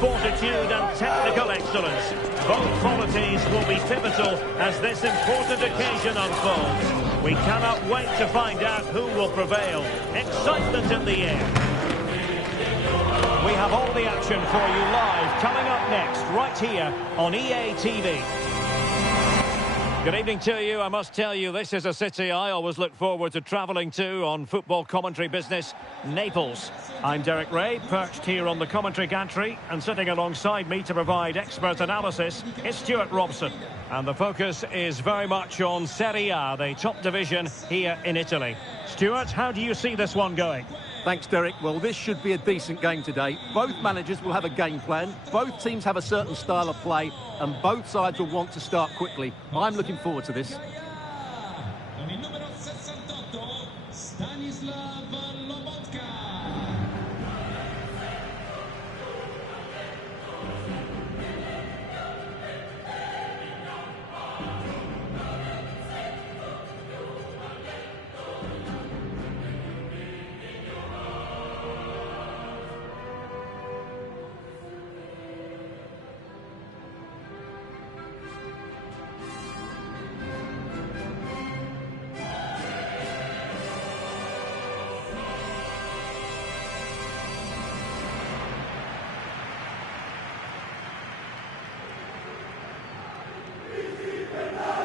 fortitude and technical excellence. Both qualities will be pivotal as this important occasion unfolds. We cannot wait to find out who will prevail. Excitement in the air. We have all the action for you live coming up next right here on EA TV. Good evening to you. I must tell you, this is a city I always look forward to travelling to on football commentary business, Naples. I'm Derek Ray, perched here on the commentary gantry, and sitting alongside me to provide expert analysis is Stuart Robson. And the focus is very much on Serie A, the top division here in Italy. Stuart, how do you see this one going? Thanks, Derek. Well, this should be a decent game today. Both managers will have a game plan. Both teams have a certain style of play, and both sides will want to start quickly. I'm looking forward to this.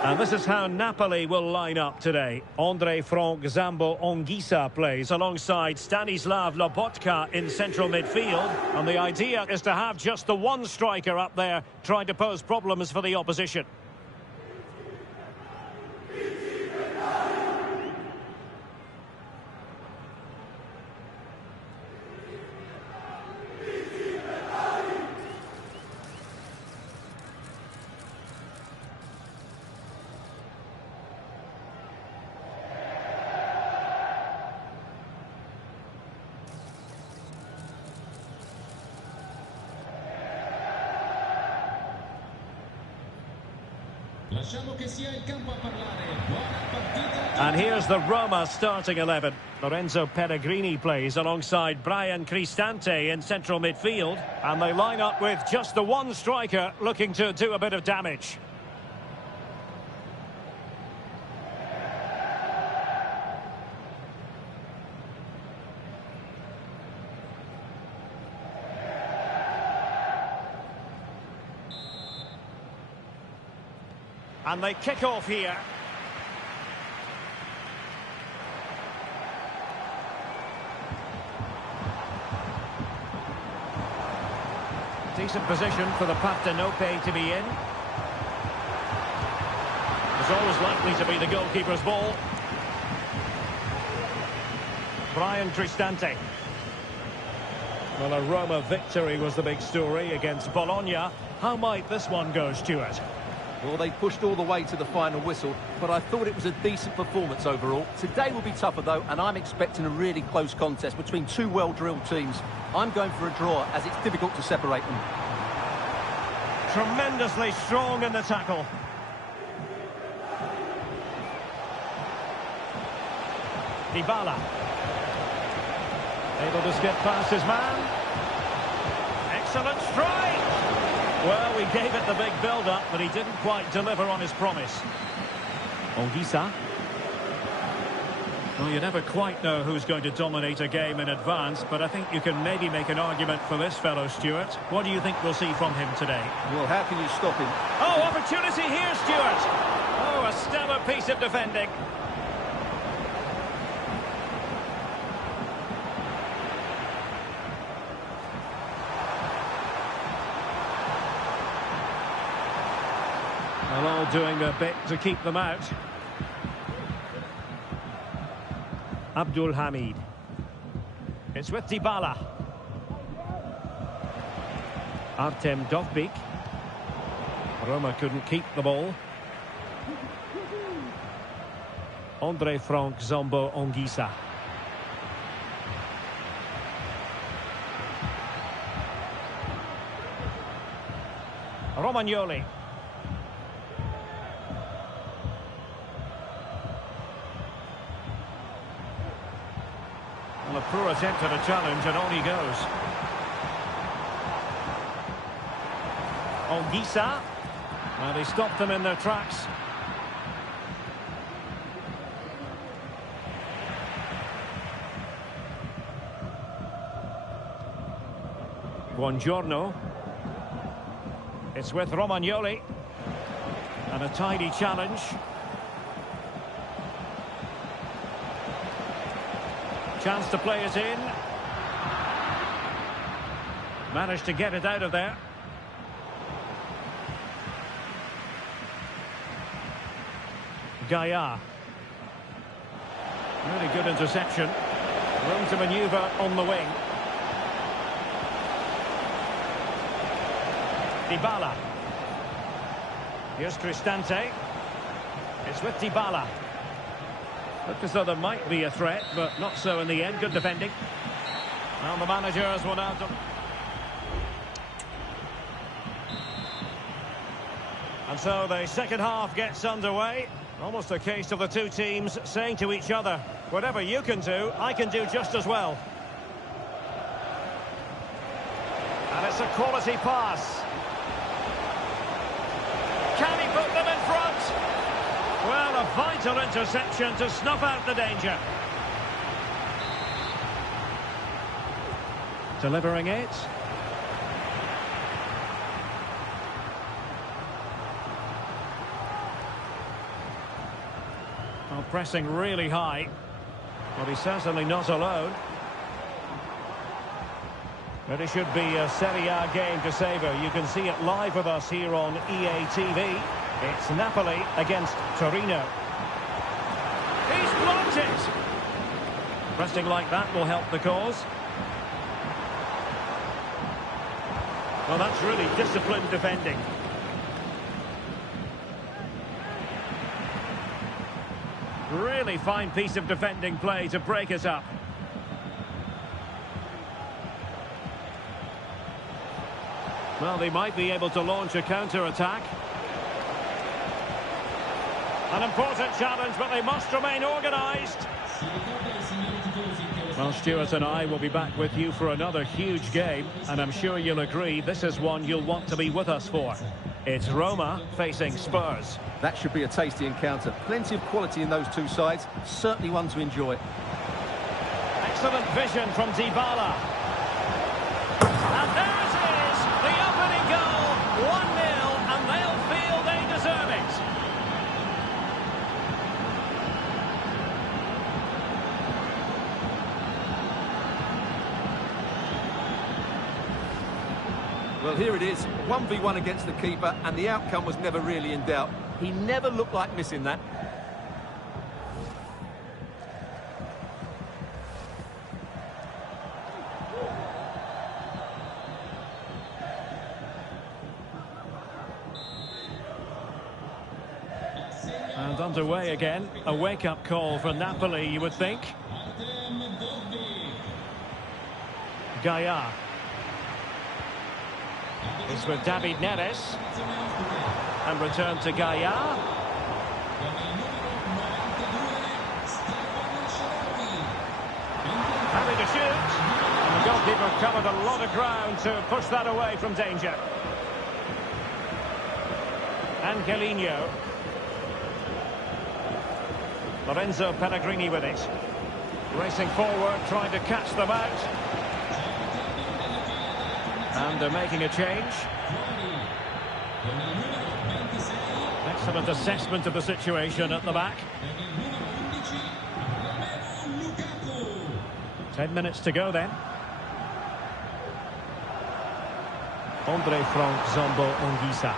And this is how Napoli will line up today. Andre Frank Zambo Anguissa plays alongside Stanislav Lobotka in central midfield. And the idea is to have just the one striker up there trying to pose problems for the opposition. And here's the Roma starting 11. Lorenzo Pellegrini plays alongside Brian Cristante in central midfield. And they line up with just the one striker looking to do a bit of damage. And they kick off here. Decent position for the Partenope to be in. It's always likely to be the goalkeeper's ball. Brian Cristante. Well, a Roma victory was the big story against Bologna. How might this one go, Stuart? Well, they pushed all the way to the final whistle, but I thought it was a decent performance overall. Today will be tougher, though, and I'm expecting a really close contest between two well-drilled teams. I'm going for a draw, as it's difficult to separate them. Tremendously strong in the tackle. Dybala. Able to skip past his man. Excellent strike! Well, we gave it the big build-up, but he didn't quite deliver on his promise. Anguissa. Well, you never quite know who's going to dominate a game in advance, but I think you can maybe make an argument for this fellow, Stuart. What do you think we'll see from him today? Well, how can you stop him? Oh, opportunity here, Stuart! Oh, a stellar piece of defending. Well, all doing a bit to keep them out. Abdul Hamid. It's with Dybala. Artem Dovbyk. Roma couldn't keep the ball. Andre Frank Zambo Anguissa. Romagnoli. Well, a poor attempt at a challenge, and on he goes. Ongisa. And he stopped them in their tracks. Buongiorno. It's with Romagnoli. And a tidy challenge. Chance to play it in. Managed to get it out of there. Gaia. Really good interception. Room to manoeuvre on the wing. Dybala. Here's Cristante. It's with Dybala. Looked as though there might be a threat, but not so in the end. Good defending. And the managers will now... And so the second half gets underway. Almost a case of the two teams saying to each other, whatever you can do, I can do just as well. And it's a quality pass. Can he put them in front? Well, a vital interception to snuff out the danger. Delivering it. Oh, pressing really high. Well, he's certainly not alone. But it should be a Serie A game to savour. You can see it live with us here on EA TV. It's Napoli against Torino. He's blocked it! Pressing like that will help the cause. Well, that's really disciplined defending. Really fine piece of defending play to break it up. Well, they might be able to launch a counter-attack. An important challenge, but they must remain organised. Well, Stuart and I will be back with you for another huge game, and I'm sure you'll agree this is one you'll want to be with us for. It's Roma facing Spurs. That should be a tasty encounter. Plenty of quality in those two sides. Certainly one to enjoy. Excellent vision from Dybala. And there it is, the opening goal. 1-0, and they'll feel they deserve it. Well, here it is. 1v1 against the keeper, and the outcome was never really in doubt. He never looked like missing that. And underway again. A wake-up call for Napoli, you would think. Gaia. It's with David Neres. And return to Gaia. Having to shoot. And the goalkeeper covered a lot of ground to push that away from danger. Angelino. Lorenzo Pellegrini with it. Racing forward, trying to catch them out. And they're making a change. Excellent assessment of the situation at the back. 10 minutes to go then. Andre Frank Zombo Ongisa.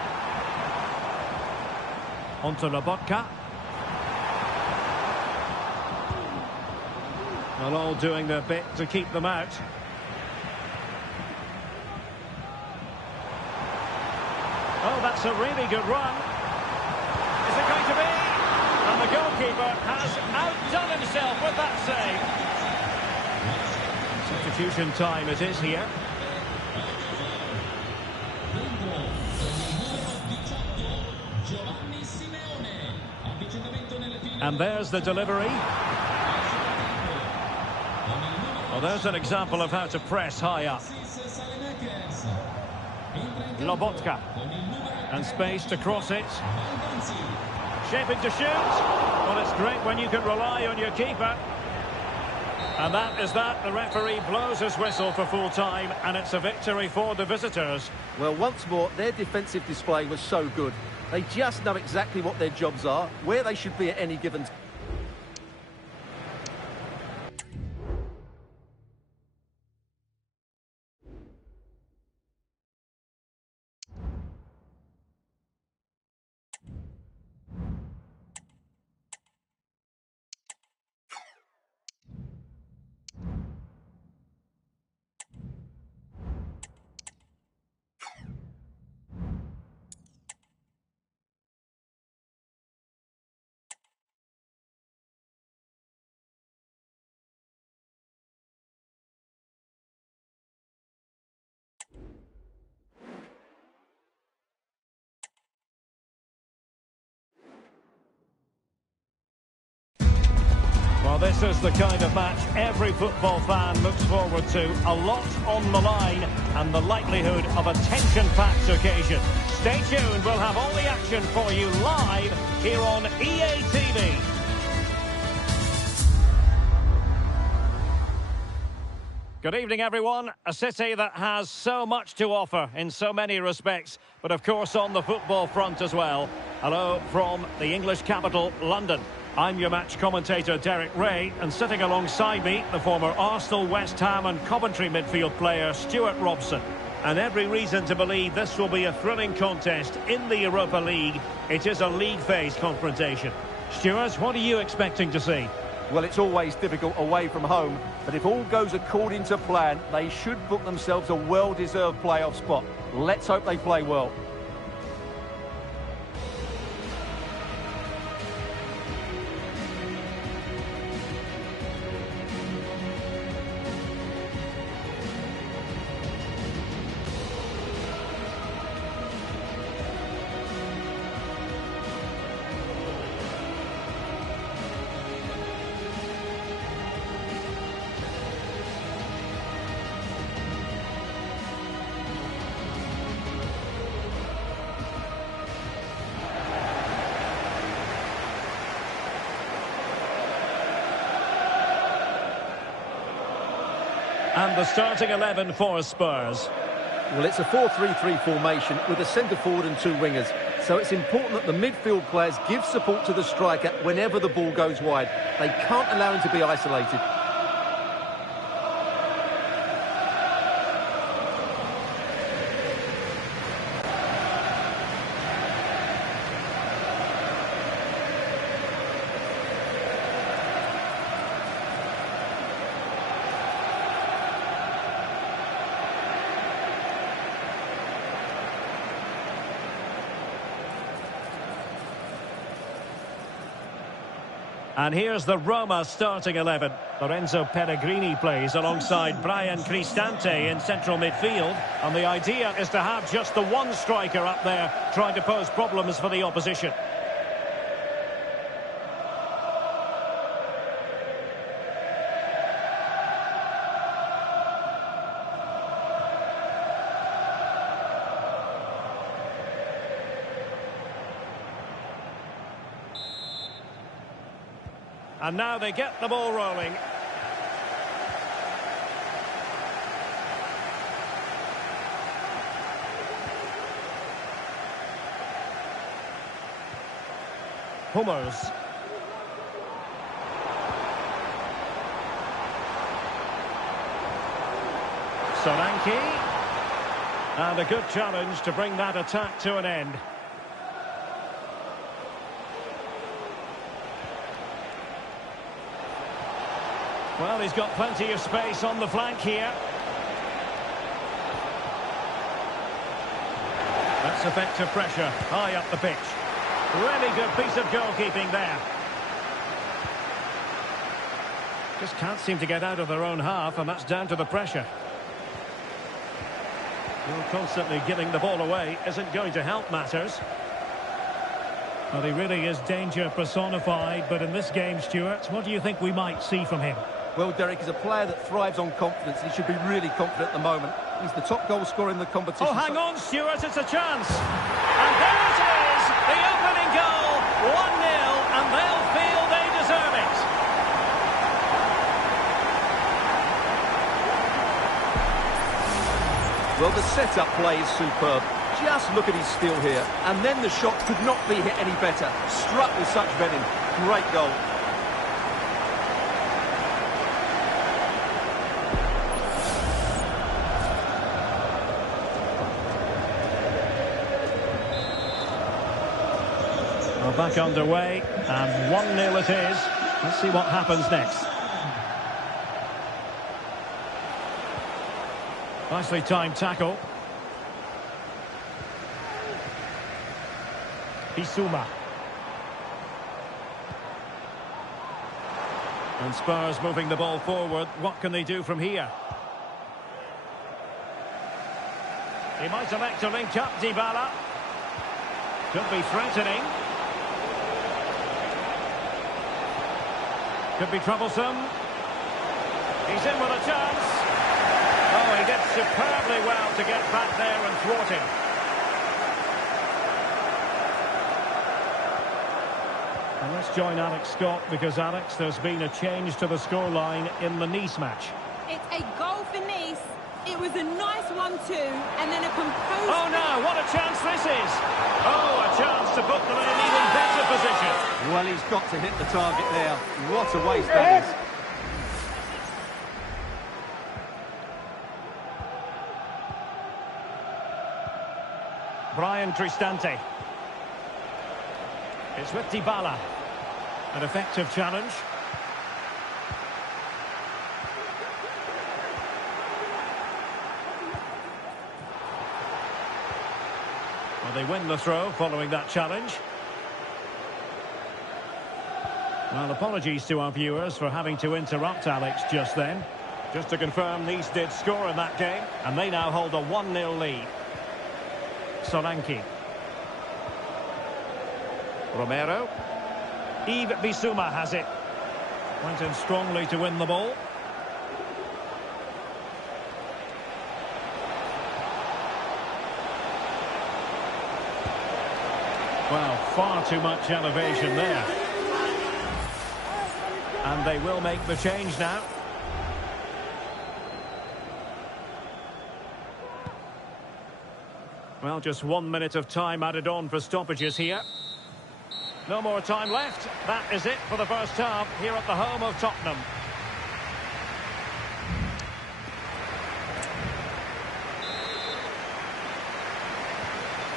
Onto Lobotka. Well, all doing their bit to keep them out. Oh, that's a really good run. Is it going to be? And the goalkeeper has outdone himself with that save. Substitution time it is here. And there's the delivery. Well, there's an example of how to press high up. Lobotka. And space to cross it. Shaping to shoot. Well, it's great when you can rely on your keeper. And that is that. The referee blows his whistle for full time, and it's a victory for the visitors. Well, once more, their defensive display was so good. They just know exactly what their jobs are, where they should be at any given time. Well, this is the kind of match every football fan looks forward to. A lot on the line and the likelihood of a tension-packed occasion. Stay tuned, we'll have all the action for you live here on EA TV. Good evening, everyone. A city that has so much to offer in so many respects, but of course on the football front as well. Hello from the English capital, London. I'm your match commentator, Derek Ray, and sitting alongside me, the former Arsenal, West Ham and Coventry midfield player, Stuart Robson. And every reason to believe this will be a thrilling contest in the Europa League. It is a league phase confrontation. Stuart, what are you expecting to see? Well, it's always difficult away from home, but if all goes according to plan, they should book themselves a well-deserved playoff spot. Let's hope they play well. And the starting 11 for Spurs. Well, it's a 4-3-3 formation with a centre forward and two wingers. So it's important that the midfield players give support to the striker whenever the ball goes wide. They can't allow him to be isolated. And here's the Roma starting 11. Lorenzo Pellegrini plays alongside Brian Cristante in central midfield. And the idea is to have just the one striker up there trying to pose problems for the opposition. And now they get the ball rolling. Hummels. Solanke. And a good challenge to bring that attack to an end. Well, he's got plenty of space on the flank here. That's effective pressure, high up the pitch. Really good piece of goalkeeping there. Just can't seem to get out of their own half, and that's down to the pressure. Well, constantly giving the ball away isn't going to help matters. Well, he really is danger personified, but in this game, Stuart, what do you think we might see from him? Well, Derek is a player that thrives on confidence. He should be really confident at the moment. He's the top goal scorer in the competition. Oh, hang on, Stuart, it's a chance. And there it is, the opening goal, 1-0, and they'll feel they deserve it. Well, the set-up play is superb. Just look at his skill here. And then the shot could not be hit any better. Struck with such venom. Great goal. Well, back underway, and 1-0 it is. Let's see what happens next. Nicely timed tackle. Bissouma. And Spurs moving the ball forward. What can they do from here? He might elect to link up Dybala. Could be threatening. Could be troublesome. He's in with a chance. Oh, he did superbly well to get back there and thwart him. And let's join Alex Scott because, Alex, there's been a change to the scoreline in the Nice match. It's a goal for Nice. It was a nice 1-2 and then a composed... Oh, no, what a chance this is. Oh, a chance to put them in an even better position. Well, he's got to hit the target there. What a waste that is. Brian Cristante. It's with Dybala. An effective challenge. Well, they win the throw following that challenge. Well, apologies to our viewers for having to interrupt Alex just then. Just to confirm, Nice did score in that game, and they now hold a 1-0 lead. Solanke. Romero. Yves Bissouma has it. Went in strongly to win the ball. Well, far too much elevation there. And they will make the change now. Well, just 1 minute of time added on for stoppages here. No more time left. That is it for the first half here at the home of Tottenham.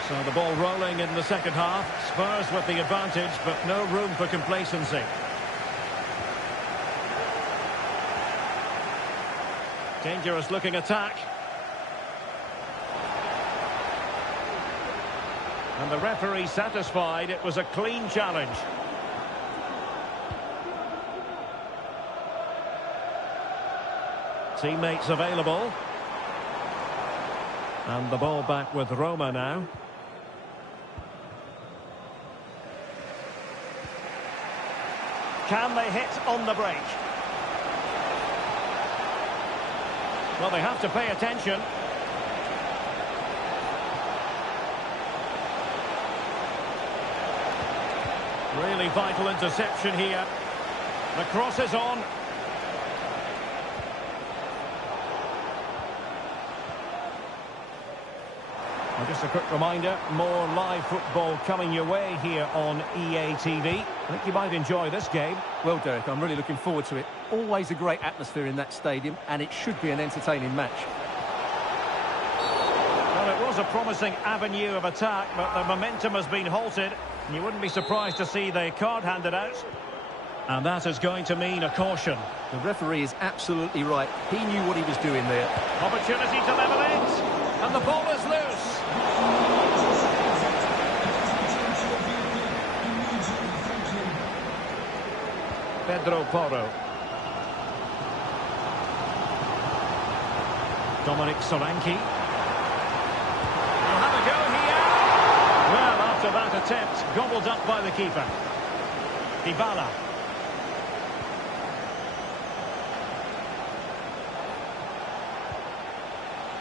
So the ball rolling in the second half. Spurs with the advantage, but no room for complacency. Dangerous looking attack. And the referee satisfied it was a clean challenge. Teammates available. And the ball back with Roma now. Can they hit on the break? Well, they have to pay attention. Really vital interception here. The cross is on. And just a quick reminder, more live football coming your way here on EA TV. I think you might enjoy this game. Well, Derek, I'm really looking forward to it. Always a great atmosphere in that stadium, and it should be an entertaining match. Well, it was a promising avenue of attack, but the momentum has been halted. And you wouldn't be surprised to see the card handed out. And that is going to mean a caution. The referee is absolutely right. He knew what he was doing there. Opportunity to level it. And the ball is loose. Pedro Porro. Dominic Solanke. He'll have a go here. Well, after that attempt, gobbled up by the keeper. Dybala.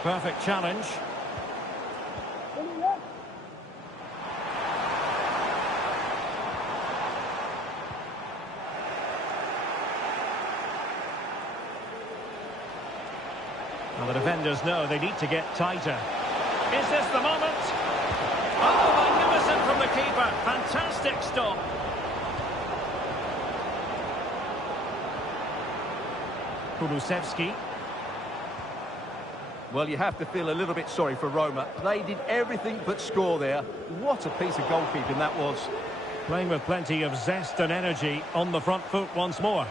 Perfect challenge. Well, the defenders know they need to get tighter. Is this the moment? Oh, magnificent from the keeper. Fantastic stop. Kulusevski. Well, you have to feel a little bit sorry for Roma. They did everything but score there. What a piece of goalkeeping that was. Playing with plenty of zest and energy on the front foot once more.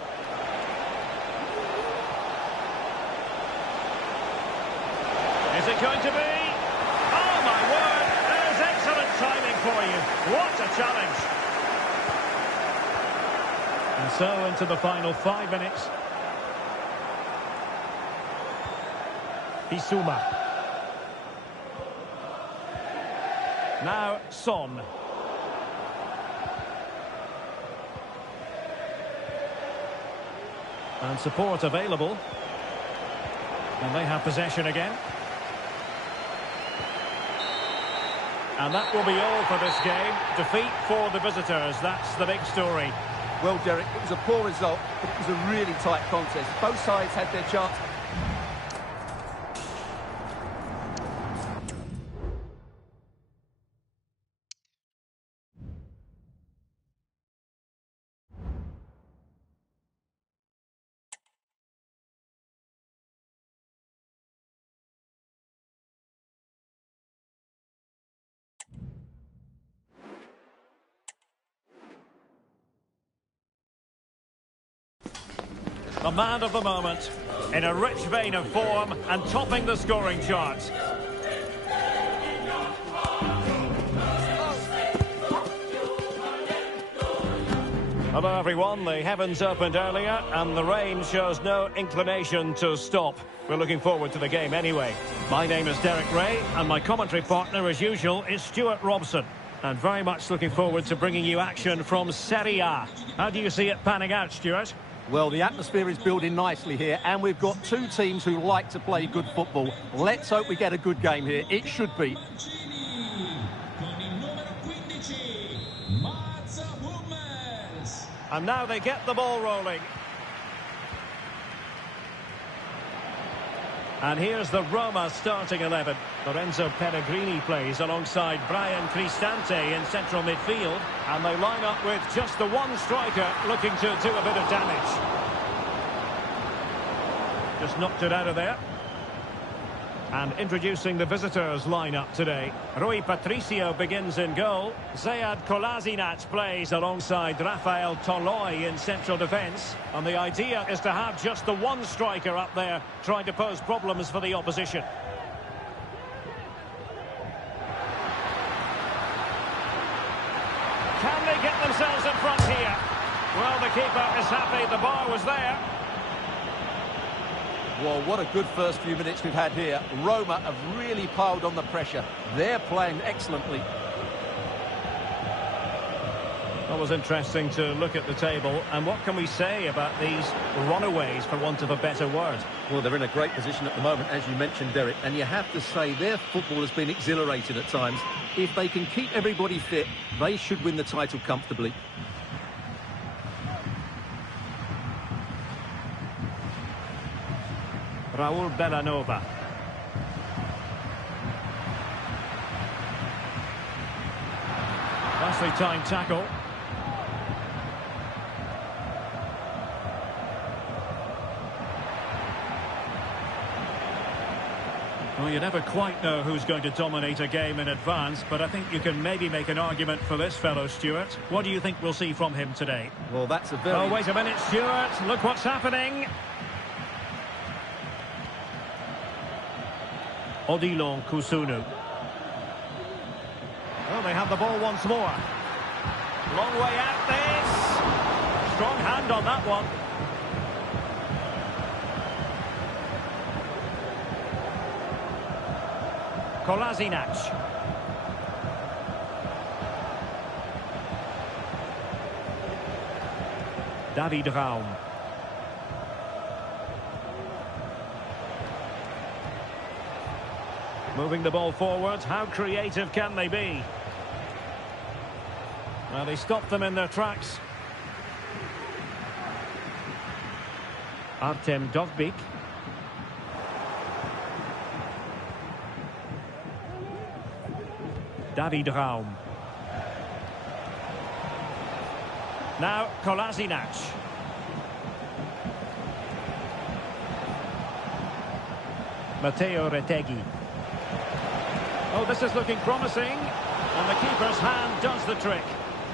Is it going to be? Oh, my word! There's excellent timing for you. What a challenge. And so into the final 5 minutes. Bissouma. Now Son. And support available. And they have possession again. And that will be all for this game. Defeat for the visitors. That's the big story. Well, Derek, it was a poor result, but it was a really tight contest. Both sides had their chance. The man of the moment, in a rich vein of form and topping the scoring charts. Hello everyone, the heavens opened earlier and the rain shows no inclination to stop. We're looking forward to the game anyway. My name is Derek Ray and my commentary partner as usual is Stuart Robson. And very much looking forward to bringing you action from Serie A. How do you see it panning out, Stuart? Well, the atmosphere is building nicely here, and we've got two teams who like to play good football. Let's hope we get a good game here. It should be. And now they get the ball rolling. And here's the Roma starting 11. Lorenzo Pellegrini plays alongside Brian Cristante in central midfield. And they line up with just the one striker looking to do a bit of damage. Just knocked it out of there. And introducing the visitors lineup today. Rui Patricio begins in goal. Sead Kolasinac plays alongside Rafael Toloi in central defence. And the idea is to have just the one striker up there trying to pose problems for the opposition. Can they get themselves in front here? Well, the keeper is happy the bar was there. Well, what a good first few minutes we've had here. Roma have really piled on the pressure. They're playing excellently. It was interesting to look at the table. And what can we say about these runaways, for want of a better word? Well, they're in a great position at the moment, as you mentioned, Derek. And you have to say their football has been exhilarating at times. If they can keep everybody fit, they should win the title comfortably. Raul Bellanova. Nicely timed tackle. Well, you never quite know who's going to dominate a game in advance, but I think you can maybe make an argument for this fellow, Stuart. What do you think we'll see from him today? Well, that's a very... Oh, wait a minute, Stuart. Look what's happening. Odilon Kusunu. Well, they have the ball once more. Long way out this. Strong hand on that one. Kolasinac. David Raum. Moving the ball forward, how creative can they be? Well, they stopped them in their tracks. Artem Dovbyk. David Raum. Now Kolasinac. Matteo Retegui. Oh, this is looking promising. And the keeper's hand does the trick.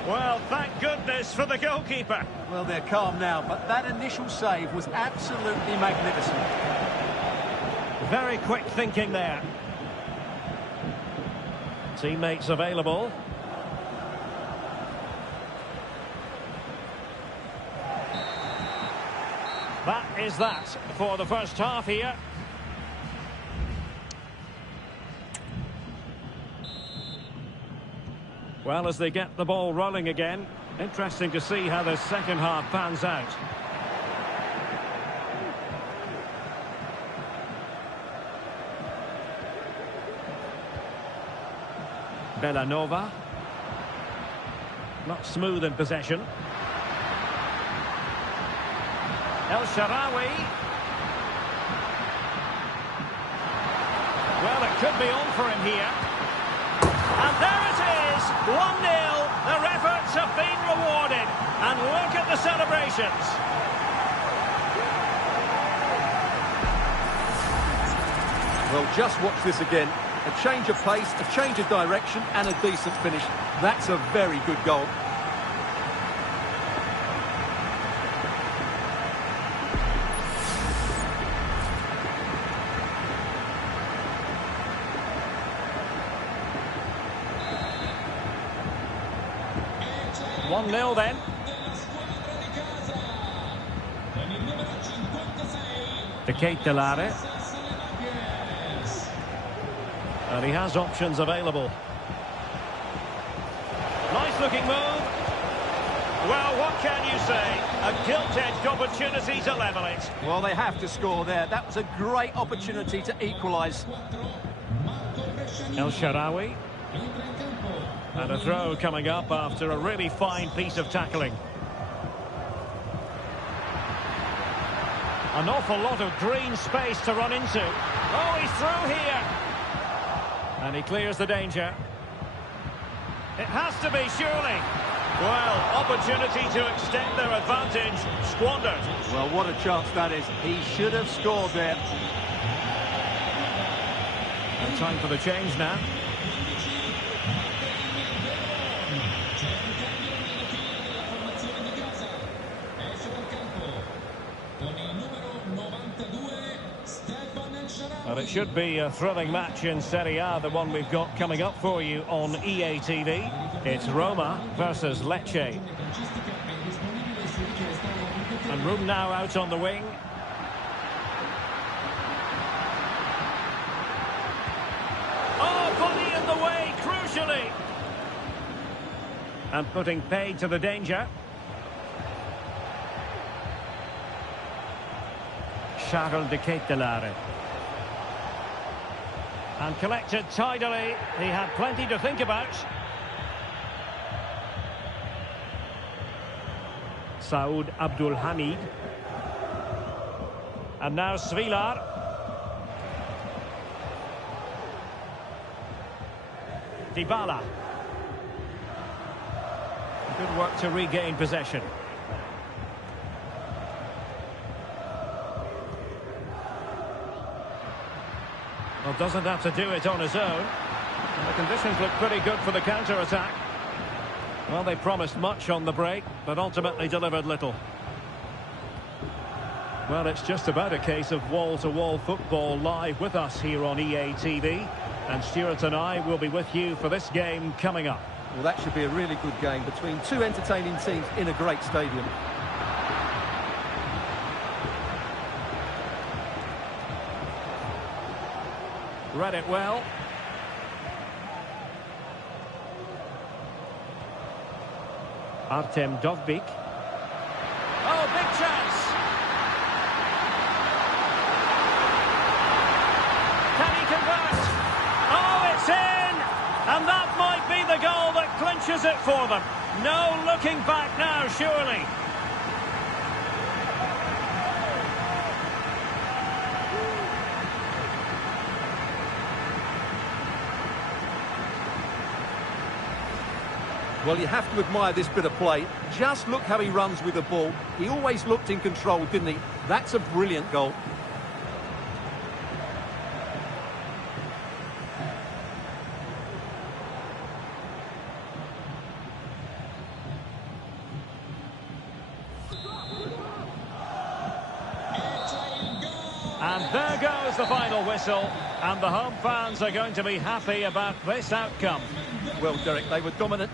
Well, thank goodness for the goalkeeper. Well, they're calm now, but that initial save was absolutely magnificent. Very quick thinking there. Teammates available. That is that for the first half here. Well, as they get the ball rolling again, interesting to see how the second half pans out. Bellanova. Not smooth in possession. El Shaarawy. Well, it could be on for him here. And there it is, 1-0. Their efforts have been rewarded. And look at the celebrations. Well, just watch this again. A change of pace, a change of direction, and a decent finish. That's a very good goal. One 1-0 then. De Ketelare. And he has options available. Nice looking move. Well, what can you say? A gilt-edged opportunity to level it. Well, they have to score there. That was a great opportunity to equalise. El Shaarawy. And a throw coming up after a really fine piece of tackling. An awful lot of green space to run into. Oh, he's through here. And he clears the danger. It has to be, surely. Well, opportunity to extend their advantage, squandered. Well, what a chance that is. He should have scored there. And time for the change now. Well, it should be a thrilling match in Serie A, the one we've got coming up for you on EA TV. It's Roma versus Lecce. And room now out on the wing. Oh, body in the way, crucially. And putting paid to the danger. Charles de Ketelare. And collected tidily. He had plenty to think about. Saud Abdul Hamid. And now Svilar. Dybala. Good work to regain possession. Well, doesn't have to do it on his own. And the conditions look pretty good for the counter-attack. Well, they promised much on the break, but ultimately delivered little. Well, it's just about a case of wall-to-wall football live with us here on EA TV. And Stuart and I will be with you for this game coming up. Well, that should be a really good game between two entertaining teams in a great stadium. Read it well. Artem Dovbyk. Oh, big chance. Can he convert? It's in! And that might be the goal that clinches it for them. No looking back now, surely. Well, you have to admire this bit of play. Just look how he runs with the ball. He always looked in control, didn't he? That's a brilliant goal. And there goes the final whistle. And the home fans are going to be happy about this outcome. Well, Derek, they were dominant.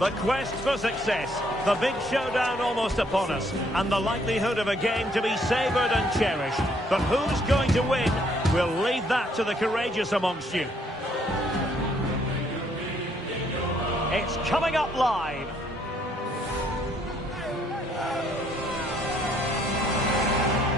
The quest for success, the big showdown almost upon us, and the likelihood of a game to be savoured and cherished. But who's going to win? We'll leave that to the courageous amongst you. It's coming up live.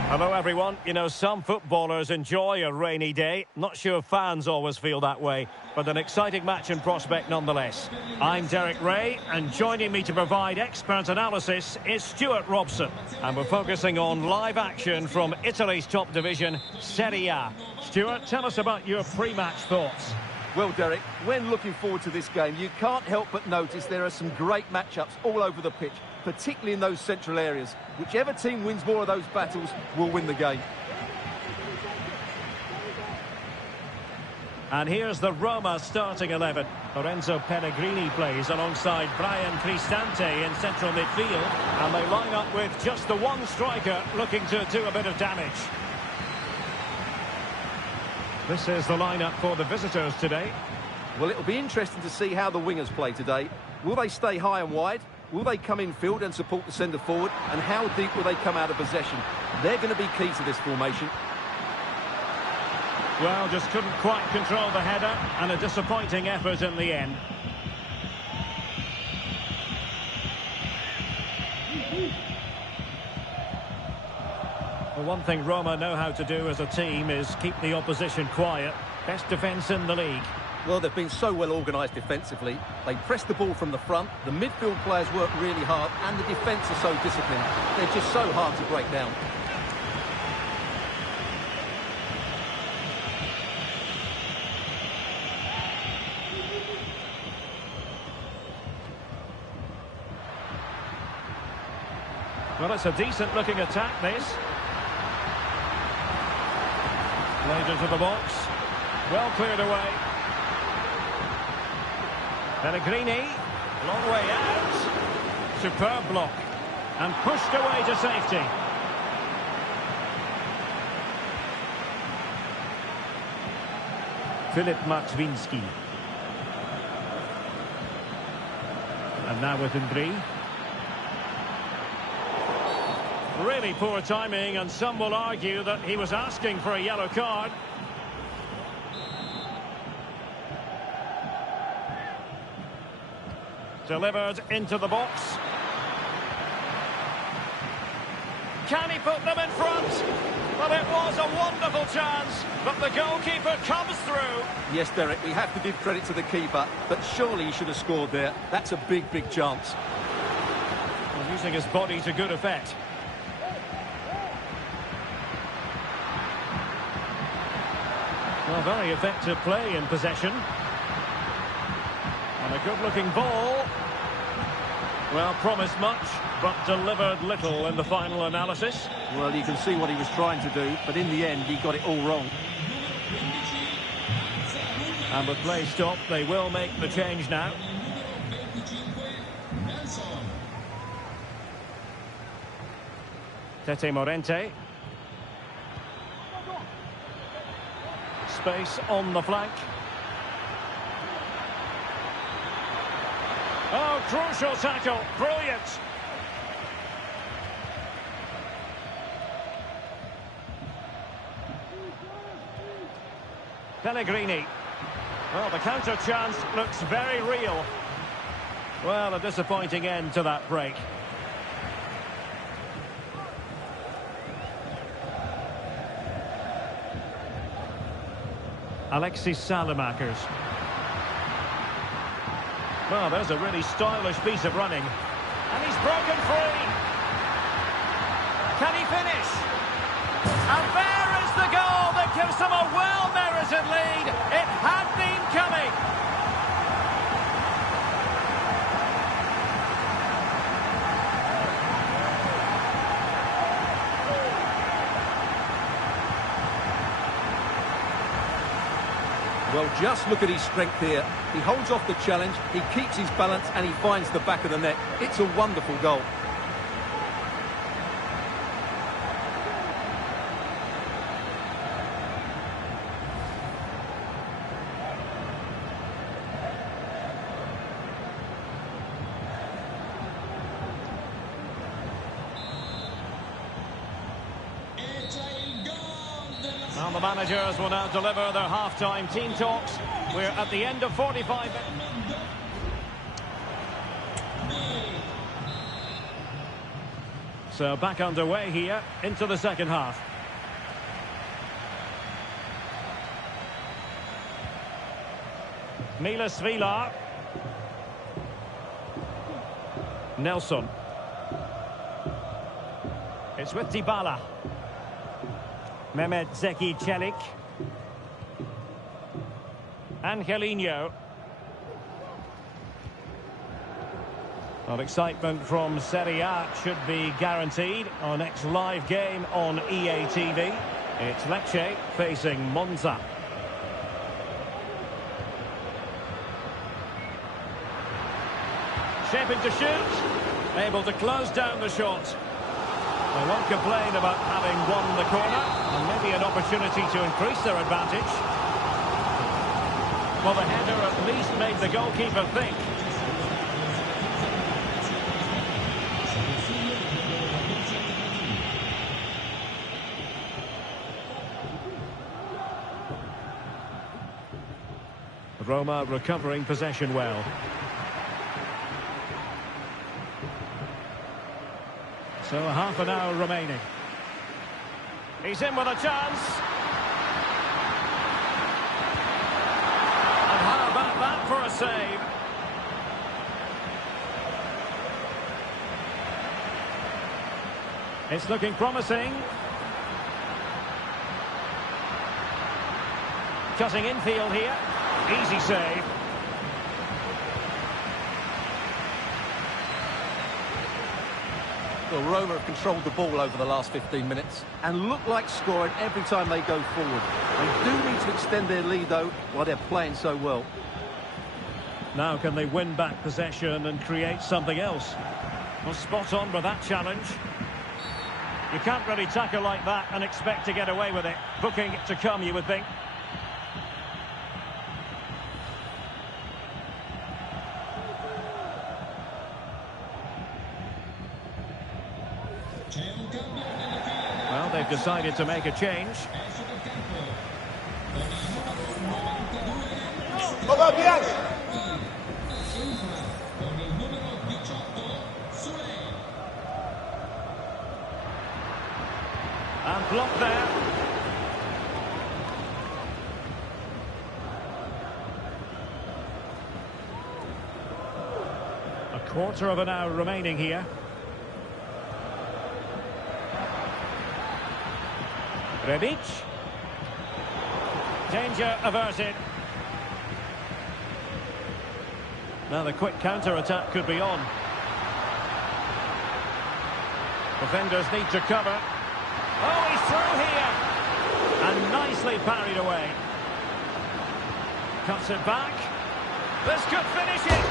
Hello everyone. You know, some footballers enjoy a rainy day. Not sure fans always feel that way, but an exciting match in prospect nonetheless. I'm Derek Ray, and joining me to provide expert analysis is Stuart Robson. And we're focusing on live action from Italy's top division, Serie A. Stuart, tell us about your pre-match thoughts. Well, Derek, when looking forward to this game, you can't help but notice there are some great matchups all over the pitch, particularly in those central areas. Whichever team wins more of those battles will win the game. And here's the Roma starting 11. Lorenzo Pellegrini plays alongside Brian Cristante in central midfield. And they line up with just the one striker looking to do a bit of damage. This is the lineup for the visitors today. Well, it'll be interesting to see how the wingers play today. Will they stay high and wide? Will they come in field and support the centre forward? And how deep will they come out of possession? They're going to be key to this formation. Well, just couldn't quite control the header, and a disappointing effort in the end. Well, one thing Roma know how to do as a team is keep the opposition quiet. Best defence in the league. Well, they've been so well organised defensively. They press the ball from the front, the midfield players work really hard, and the defence are so disciplined. They're just so hard to break down. Well, it's a decent-looking attack, this. Played into the box. Well cleared away. Pellegrini, long way out. Superb block. And pushed away to safety. Filip Martwinski. And now with Ndri. Really poor timing, and some will argue that he was asking for a yellow card. Delivered into the box. Can he put them in front? Well, it was a wonderful chance, but the goalkeeper comes through. Yes, Derek, we have to give credit to the keeper, but surely he should have scored there. That's a big, big chance. Well, using his body to good effect. Well, very effective play in possession. And a good-looking ball. Well, promised much, but delivered little in the final analysis. Well, you can see what he was trying to do, but in the end, he got it all wrong. And with play stopped, they will make the change now. Tete Morente. Space on the flank. Oh, crucial tackle. Brilliant. Pellegrini. Well, the counter chance looks very real. Well, a disappointing end to that break. Alexis Salamakers. Well, there's a really stylish piece of running. And he's broken free. Can he finish? And there is the goal that gives them a well-merited lead. It had been coming. Well, just look at his strength here. He holds off the challenge, he keeps his balance, and he finds the back of the net. It's a wonderful goal. Well, the managers will now deliver their half-time team talks. We're at the end of 45 minutes. So back underway here into the second half. Milas Vilar. Nelson. It's with Dybala. Mehmet Zeki Çelik. Angelino. Well, excitement from Serie A should be guaranteed. Our next live game on EA TV. It's Lecce facing Monza. Shaping to shoot. Able to close down the shot. They won't complain about having won the corner, and maybe an opportunity to increase their advantage. Well, the header at least made the goalkeeper think. Roma recovering possession well. So half an hour remaining. He's in with a chance. And how about that for a save? It's looking promising. Cutting infield here. Easy save. Well, Roma have controlled the ball over the last 15 minutes and look like scoring every time they go forward. They do need to extend their lead, though, while they're playing so well. Now can they win back possession and create something else? Well, spot on with that challenge. You can't really tackle like that and expect to get away with it. Booking to come, you would think. Well, they've decided to make a change. And blocked there. A quarter of an hour remaining here. Revine. Danger averted. Now the quick counter-attack could be on. Defenders need to cover. Oh, he's through here. And nicely parried away. Cuts it back. This could finish it.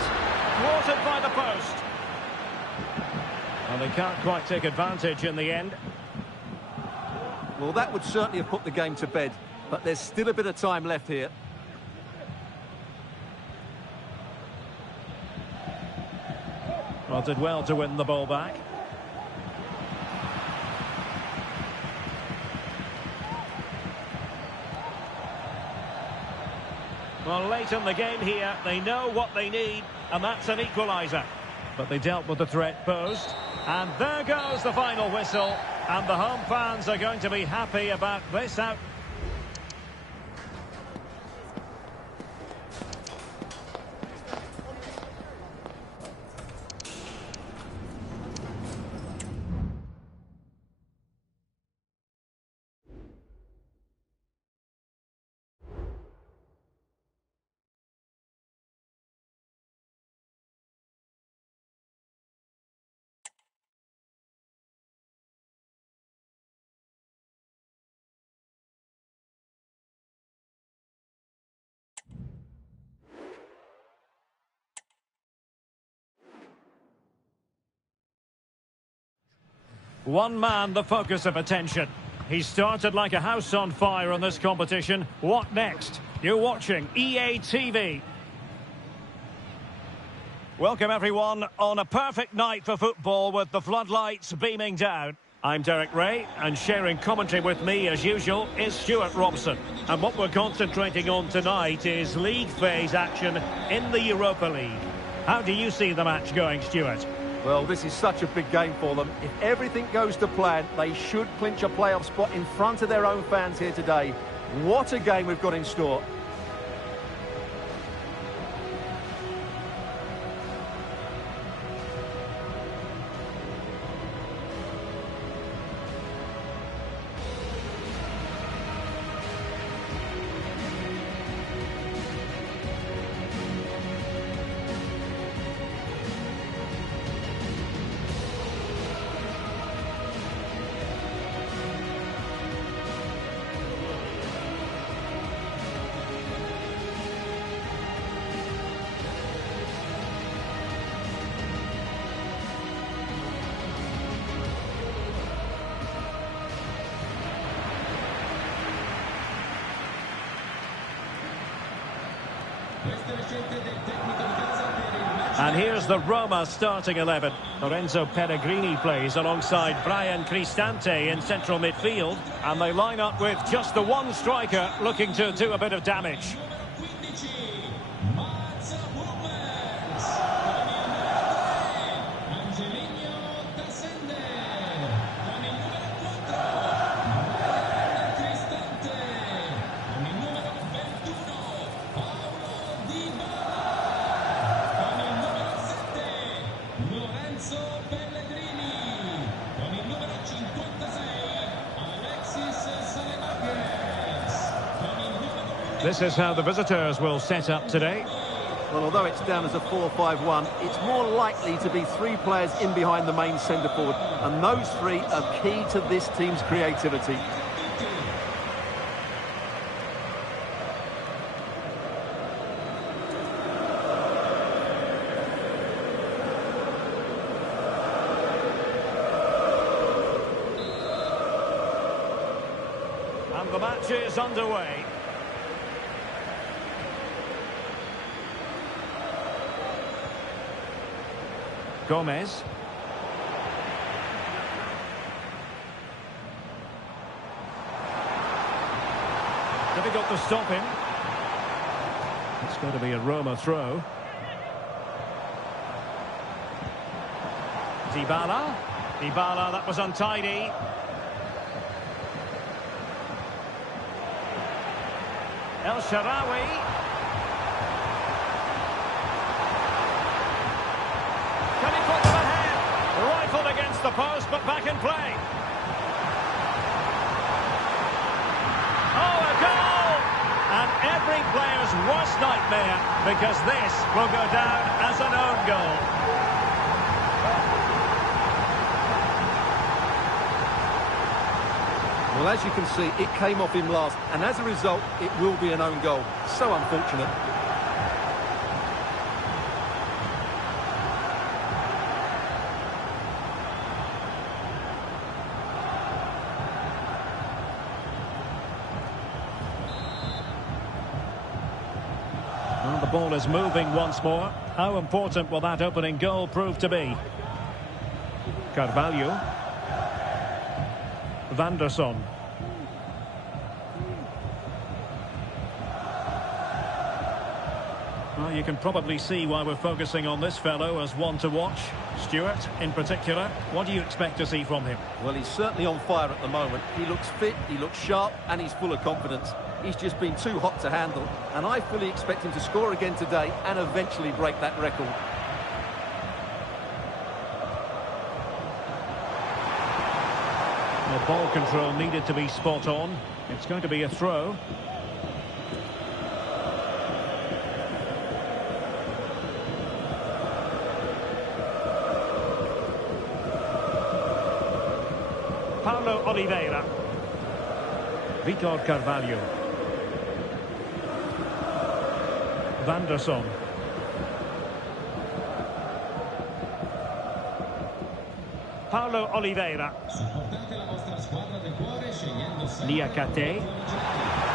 Thwarted by the post. And they can't quite take advantage in the end. Well, that would certainly have put the game to bed, but there's still a bit of time left here. Well, did well to win the ball back. Well, late in the game here, they know what they need, and that's an equaliser. But they dealt with the threat posed. And there goes the final whistle. And the home fans are going to be happy about this out. One man, the focus of attention. He started like a house on fire in this competition. What next? You're watching EA TV. Welcome everyone on a perfect night for football with the floodlights beaming down. I'm Derek Ray, and sharing commentary with me as usual is Stuart Robson. And what we're concentrating on tonight is league phase action in the Europa League. How do you see the match going, Stuart? Well, this is such a big game for them. If everything goes to plan, they should clinch a playoff spot in front of their own fans here today. What a game we've got in store. And here's the Roma starting 11. Lorenzo Pellegrini plays alongside Brian Cristante in central midfield. And they line up with just the one striker looking to do a bit of damage. This is how the visitors will set up today. Well, although it's down as a 4-5-1, it's more likely to be three players in behind the main centre-forward. And those three are key to this team's creativity. And the match is underway. Gomez. Difficult to stop him. It's going to be a Roma throw. Dybala. Dybala, that was untidy. El Shaarawy. Rifled against the post, but back in play. Oh, a goal! And every player's worst nightmare, because this will go down as an own goal. Well, as you can see, it came off him last, and as a result, it will be an own goal. So unfortunate. Well, the ball is moving once more. How important will that opening goal prove to be? Carvalho. Van der Son. Well, you can probably see why we're focusing on this fellow as one to watch. Stuart, in particular, what do you expect to see from him? Well, he's certainly on fire at the moment. He looks fit, he looks sharp, and he's full of confidence. He's just been too hot to handle, and I fully expect him to score again today and eventually break that record. The ball control needed to be spot on. It's going to be a throw. Paulo Oliveira. Vitor Carvalho. Van der Son. Paulo Oliveira. Niakate.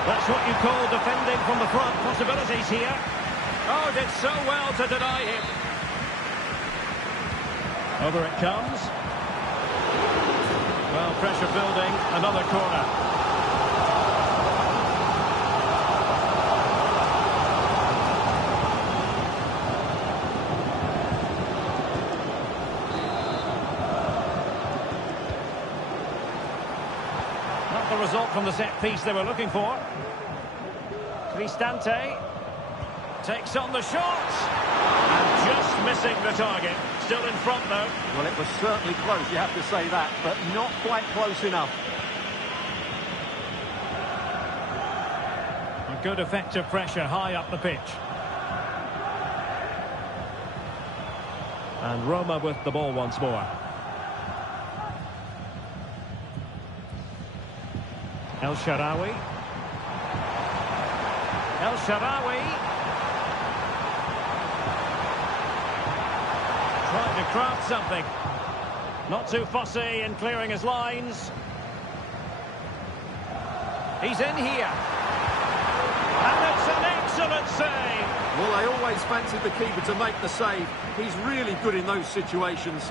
That's what you call defending from the front. Possibilities here. Oh, did so well to deny him. Over it comes. Well, pressure building. Another corner. The result from the set piece they were looking for. Cristante takes on the shot and just missing the target. Still in front though. Well, it was certainly close, you have to say that, but not quite close enough. A good effective pressure high up the pitch. And Roma with the ball once more. El Shaarawy. El Shaarawy. Trying to craft something. Not too fussy in clearing his lines. He's in here. And it's an excellent save. Well, I always fancied the keeper to make the save. He's really good in those situations.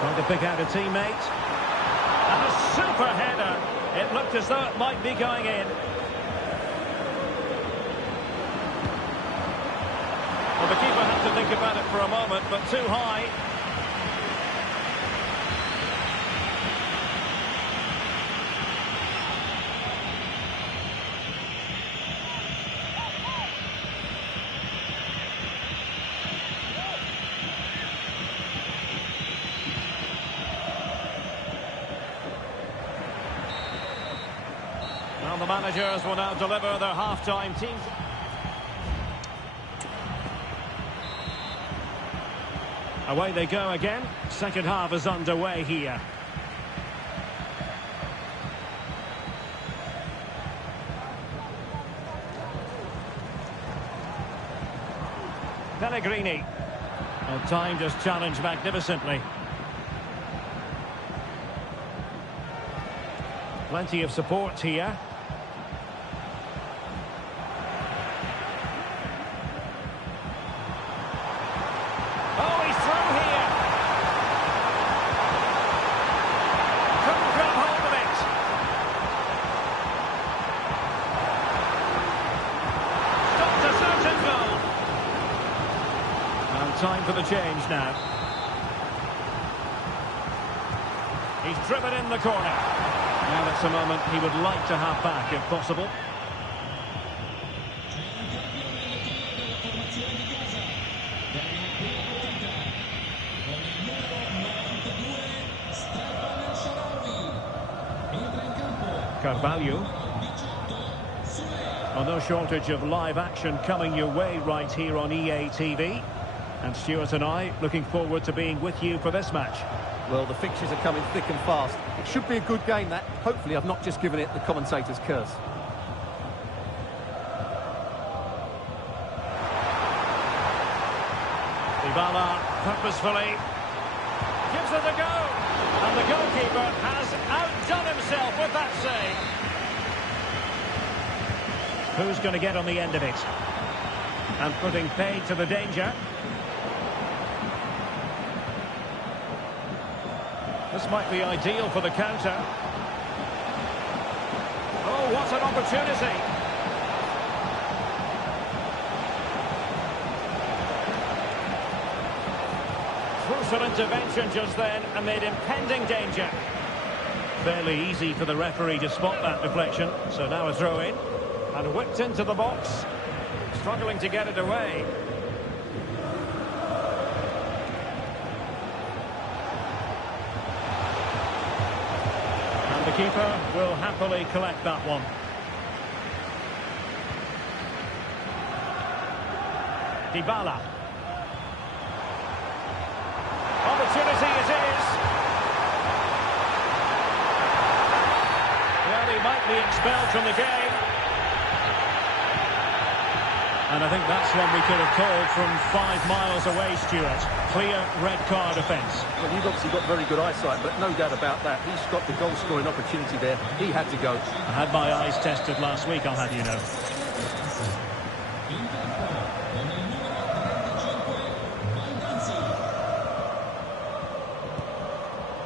Trying to pick out a teammate. And a super header. It looked as though it might be going in. Well, the keeper had to think about it for a moment, but too high. Well, the managers will now deliver their half-time teams. Away they go again. Second half is underway here. Pellegrini. Well, timed his challenge magnificently. Plenty of support here. Oh, he's through here. Couldn't grab hold of it. Stopped a certain goal. And time for the change now. He's driven in the corner. Now that's a moment he would like to have back if possible. Carvalho. Well, no shortage of live action coming your way right here on EA TV. And Stuart and I looking forward to being with you for this match. Well, the fixtures are coming thick and fast. It should be a good game, that. Hopefully I've not just given it the commentator's curse. Dybala purposefully gives it a go. And the goalkeeper has outdone himself with that save. Who's going to get on the end of it? And putting paid to the danger. This might be ideal for the counter. Oh, what an opportunity! Crucial intervention just then amid impending danger. Fairly easy for the referee to spot that deflection. So now a throw in. And whipped into the box. Struggling to get it away. And the keeper will happily collect that one. Dybala. Opportunity it is. Well, he might be expelled from the game. And I think that's one we could have called from 5 miles away, Stuart. Clear red card offence. Well, you've obviously got very good eyesight, but no doubt about that. He's got the goal-scoring opportunity there. He had to go. I had my eyes tested last week, I'll have you know.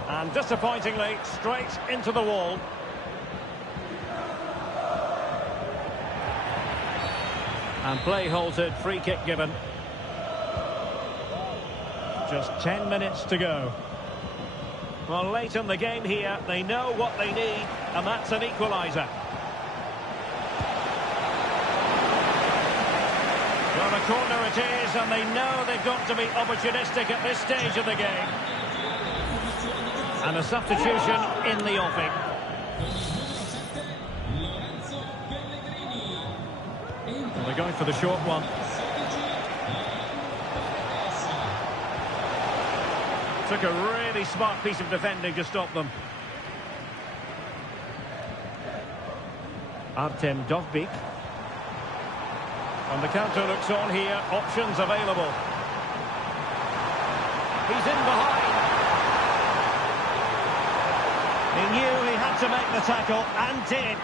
And disappointingly, straight into the wall. And play halted, free kick given. Just 10 minutes to go. Well, late in the game here, they know what they need, and that's an equaliser. Well, the corner it is, and they know they've got to be opportunistic at this stage of the game. And a substitution in the offing. Well, they're going for the short one. Took a really smart piece of defending to stop them. Artem Dovbyk. And the counter looks on here. Options available. He's in behind. He knew he had to make the tackle, and did.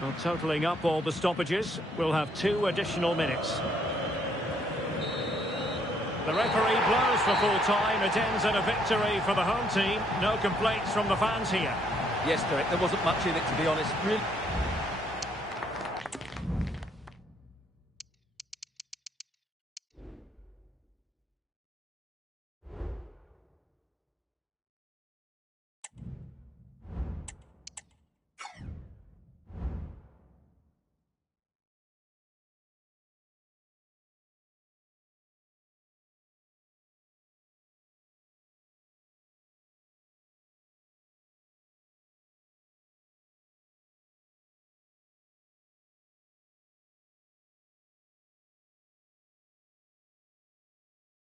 Well, totalling up all the stoppages, we'll have 2 additional minutes. The referee blows for full time. It ends in a victory for the home team. No complaints from the fans here. Yes, Derek, there wasn't much in it, to be honest. Really.